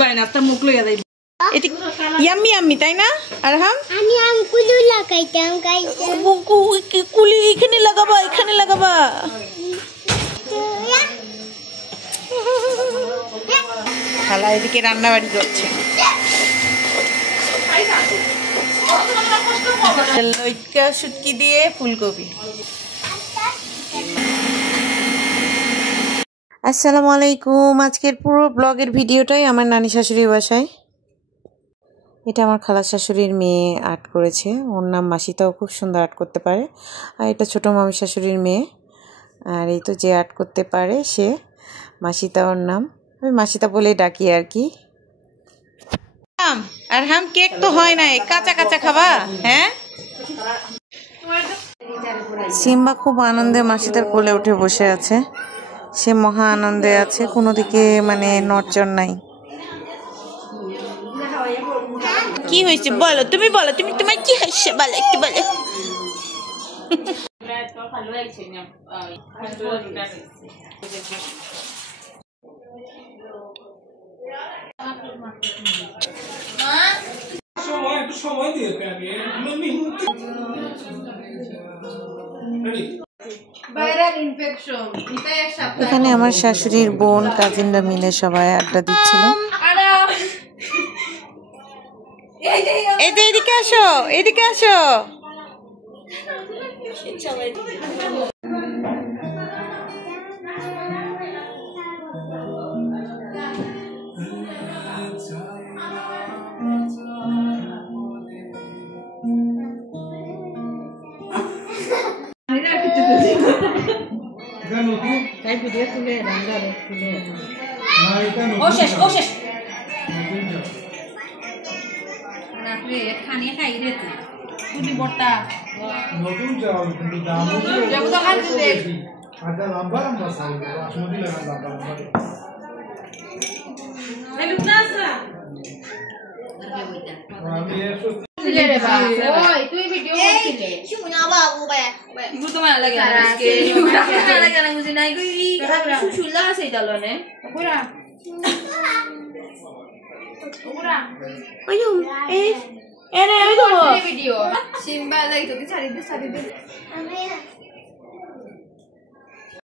বাইনাটা মুখ লইয়া যাইব এটি ইয়াম্মি ইয়াম্মি তাই না আরহাম আমি আমকুলি লাগাইতাম গাইতাম কুলি এখানে লাগাবা খালা এদিকে রান্না বাড়ি করছে লইকা শুটকি দিয়ে ফুলকপি আসসালামু আলাইকুম আজকের পুরো ব্লগের ভিডিওটাই আমার নানি শাশুড়ির বাসায় এটা আমার খালা শাশুড়ির মেয়ে আর্ট করেছে ওর নাম মাসিতাও খুব সুন্দর আর্ট করতে পারে আর এটা ছোট মামি শাশুড়ির মেয়ে আর এই তো যে আর্ট করতে পারে সে মাসিতা ওর নাম আমি মাসিতা বলেই ডাকি আর কি আর হাম কেক তো হয় না কাঁচা কাঁচা খাবা হ্যাঁ সিম্বা খুব আনন্দে মাসিতার কোলে উঠে বসে আছে সে মহা আনন্দে আছে কোনো দিকে মানে নড়চড় নাই কি হয়েছে বলো তুমি তোমার কি হয়েছে বলো একটু বলো এখানে আমার শাশুড়ির বোন কাজিনরা মিলে সবাই আড্ডা দিচ্ছিল এদিকে আসো Simba lagi tu cari dia.